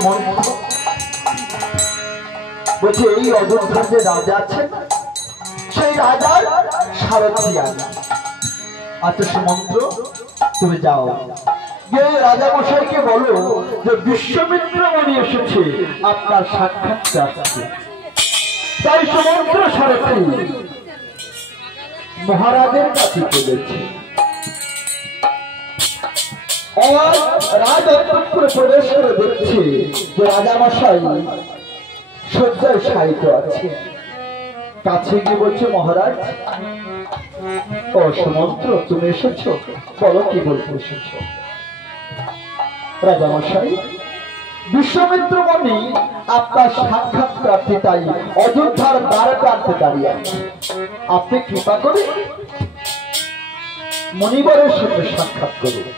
সুমন্ত বলছে এই অযোধ্যার যে রাজা আছেন সেই রাজার সারথি আমি। আচ্ছা সুমন্ত তুমি যাও গিয়ে রাজা মশাইকে বলো যে বিশ্বামিত্র মুনি এসেছে আপনার সাক্ষাৎ চাচ্ছে। তাই সুমন্ত সারথি মহারাজের কাছে চলেছে। রাজ অন্তঃপুরে প্রবেশ করে দেখছে যে রাজামশাই শয্যায় শায়িত আছে। কাছে গিয়ে বলছে মহারাজ ও সুমন্ত তুমি এসেছো, বলো কি বলতে এসেছো। রাজামশাই বিশ্বামিত্র মুনি আপনার সাক্ষাৎ প্রার্থী, তাই অযোধ্যার দ্বার প্রান্তে দাঁড়িয়ে আছে। আপনি কৃপা করে মনিবরের সঙ্গে সাক্ষাৎ করুন।